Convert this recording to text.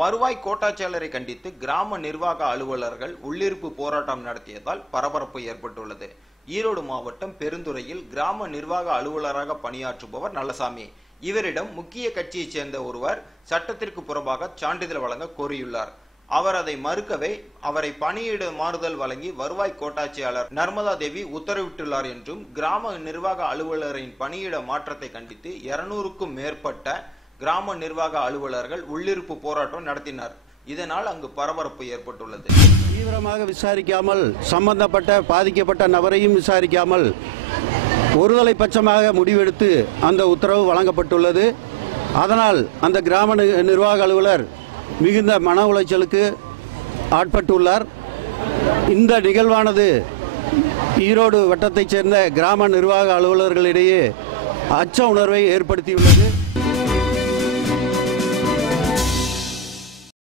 வருவாய் கோட்டாட்சியாளரை கண்டித்து கிராம நிர்வாக அலுவலர்கள் உள்ளிருப்பு போராட்டம் நடத்தியதால் பரபரப்பு ஏற்பட்டுள்ளது. ஈரோடு மாவட்டம் பெருந்துறையில் கிராம நிர்வாக அலுவலராக பணியாற்றுபவர் நல்லசாமி. இவரிடம் முக்கிய கட்சியைச் சேர்ந்த ஒருவர் சட்டத்திற்கு புறம்பாக சான்றிதழ் வழங்க கோரியுள்ளார். அவர் அதை மறுக்கவே அவரை பணியிட மாறுதல் வழங்கி வருவாய் கோட்டாட்சியாளர் நர்மதா தேவி உத்தரவிட்டுள்ளார் என்றும் கிராம நிர்வாக அலுவலரின் பணியிட மாற்றத்தை கண்டித்து இருநூறுக்கும் மேற்பட்ட கிராம நிர்வாக அலுவலர்கள் உள்ளிருப்பு போராட்டம் நடத்தினர். இதனால் அங்கு பரபரப்பு ஏற்பட்டுள்ளது. தீவிரமாக விசாரிக்காமல் சம்பந்தப்பட்ட பாதிக்கப்பட்ட நபரையும் விசாரிக்காமல் ஒருதலை பட்சமாக முடிவெடுத்து அந்த உத்தரவு வழங்கப்பட்டுள்ளது. அதனால் அந்த கிராம நி- நிர்வாக அலுவலர் மிகுந்த மன உளைச்சலுக்கு ஆட்பட்டுள்ளார். இந்த நிகழ்வானது ஈரோடு வட்டத்தைச் சேர்ந்த கிராம நிர்வாக அலுவலர்களிடையே அச்ச உணர்வை ஏற்படுத்தியுள்ளது.